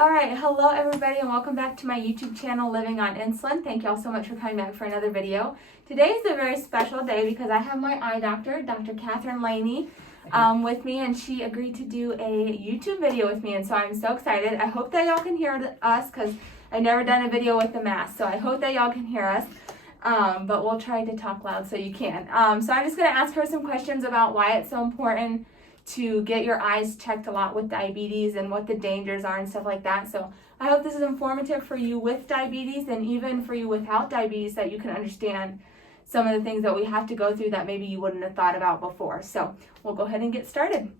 Alright, hello everybody and welcome back to my YouTube channel, Living on Insulin. Thank y'all so much for coming back for another video. Today is a very special day because I have my eye doctor, Dr. Kathrine Laney, with me, and she agreed to do a YouTube video with me, and so I'm so excited. I hope that y'all can hear us because I've never done a video with the mask, so I hope that y'all can hear us. But we'll try to talk loud so you can. So I'm just going to ask her some questions about why it's so important to get your eyes checked a lot with diabetes and what the dangers are and stuff like that. So I hope this is informative for you with diabetes and even for you without diabetes, that you can understand some of the things that we have to go through that maybe you wouldn't have thought about before. So we'll go ahead and get started.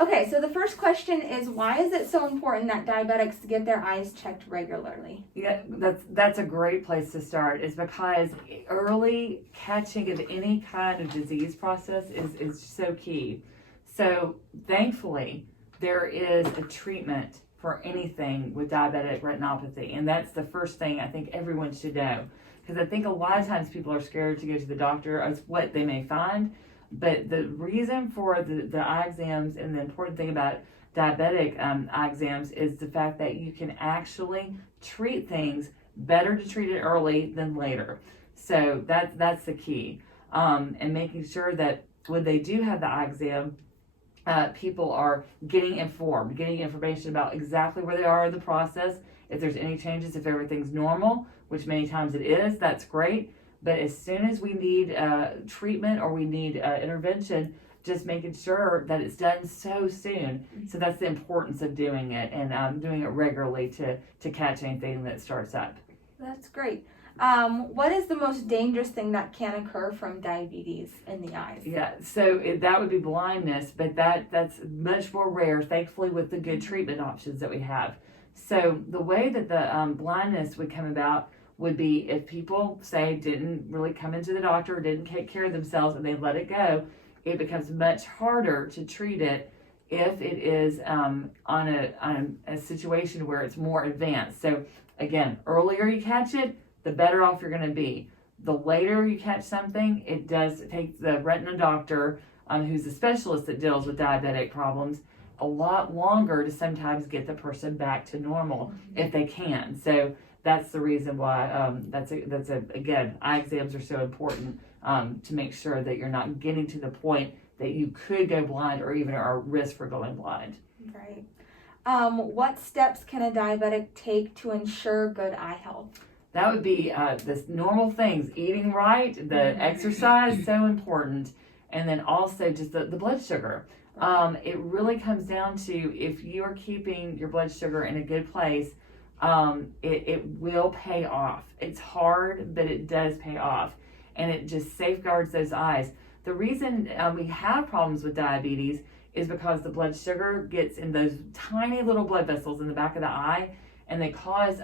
Okay, so the first question is, why is it so important that diabetics get their eyes checked regularly? Yeah, that's a great place to start, is because early catching of any kind of disease process is so key. So thankfully, there is a treatment for anything with diabetic retinopathy, and that's the first thing I think everyone should know, because I think a lot of times people are scared to go to the doctor as what they may find. But the reason for the eye exams and the important thing about diabetic eye exams is the fact that you can actually treat things better to treat it early than later. So that's the key. And making sure that when they do have the eye exam, people are getting informed, getting information about exactly where they are in the process. If there's any changes, if everything's normal, which many times it is, that's great. But as soon as we need treatment or we need intervention, just making sure that it's done so soon. So that's the importance of doing it, and doing it regularly to catch anything that starts up. That's great. What is the most dangerous thing that can occur from diabetes in the eyes? Yeah, so that would be blindness, but that's much more rare, thankfully, with the good treatment options that we have. So the way that the blindness would come about would be if people, say, didn't really come into the doctor or didn't take care of themselves and they let it go. It becomes much harder to treat it if it is on a situation where it's more advanced. So again, earlier you catch it, the better off you're going to be. The later you catch something, it does take the retina doctor, who's a specialist that deals with diabetic problems, a lot longer to sometimes get the person back to normal if they can. So that's the reason why again, eye exams are so important, to make sure that you're not getting to the point that you could go blind or even are at risk for going blind. Right. What steps can a diabetic take to ensure good eye health? That would be the normal things: eating right, the exercise, so important, and then also just the blood sugar. It really comes down to, if you are keeping your blood sugar in a good place, it will pay off. It's hard, but it does pay off, and it just safeguards those eyes. The reason we have problems with diabetes is because the blood sugar gets in those tiny little blood vessels in the back of the eye, and they cause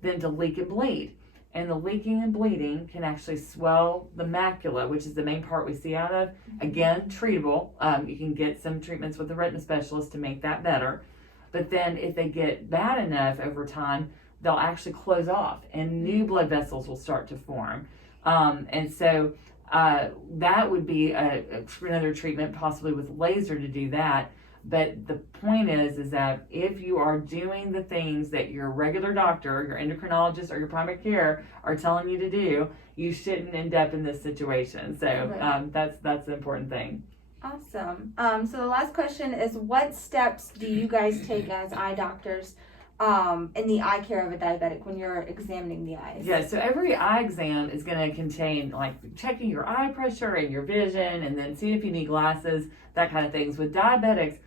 them to leak and bleed. And the leaking and bleeding can actually swell the macula, which is the main part we see out of. Again, treatable. You can get some treatments with the retina specialist to make that better. But then if they get bad enough over time, they'll actually close off and new blood vessels will start to form. And so that would be another treatment, possibly with laser, to do that. But the point is that if you are doing the things that your regular doctor, your endocrinologist, or your primary care are telling you to do, you shouldn't end up in this situation. So that's the important thing. Awesome. So the last question is, what steps do you guys take as eye doctors in the eye care of a diabetic when you're examining the eyes? Yeah, so every eye exam is going to contain, like, checking your eye pressure and your vision, and then seeing if you need glasses, that kind of things. With diabetics,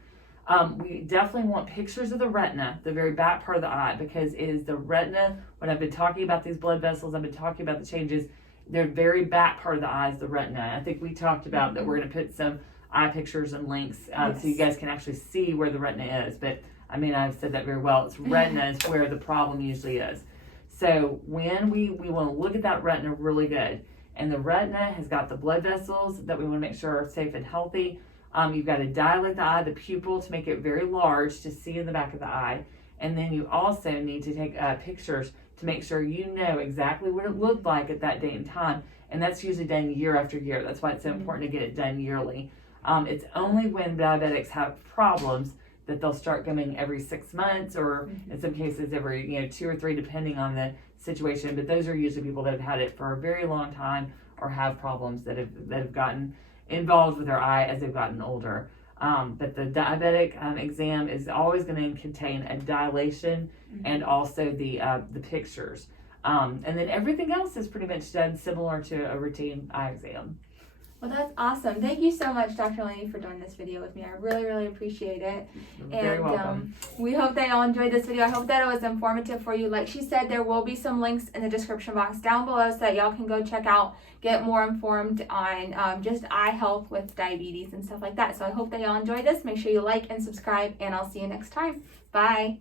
we definitely want pictures of the retina, the very back part of the eye, because it is the retina. When I've been talking about these blood vessels, I've been talking about the changes. The very back part of the eye is the retina. I think we talked about that we're going to put some eye pictures and links so you guys can actually see where the retina is. But I mean, I've said that very well. It's retina is where the problem usually is. So when we want to look at that retina really good, and the retina has got the blood vessels that we want to make sure are safe and healthy. You've got to dilate the eye, the pupil, to make it very large to see in the back of the eye. And then you also need to take pictures to make sure you know exactly what it looked like at that date and time. And that's usually done year after year. That's why it's so important to get it done yearly. It's only when diabetics have problems that they'll start coming every 6 months, or in some cases every 2 or 3, depending on the situation. But those are usually people that have had it for a very long time or have problems that have gotten involved with their eye as they've gotten older. But the diabetic exam is always going to contain a dilation and also the pictures. And then everything else is pretty much done similar to a routine eye exam. Well, that's awesome. Thank you so much, Dr. Laney, for doing this video with me. I really, really appreciate it. You're very welcome. We hope that y'all enjoyed this video. I hope that it was informative for you. Like she said, there will be some links in the description box down below so that y'all can go check out, get more informed on just eye health with diabetes and stuff like that. So I hope that y'all enjoyed this. Make sure you like and subscribe, and I'll see you next time. Bye.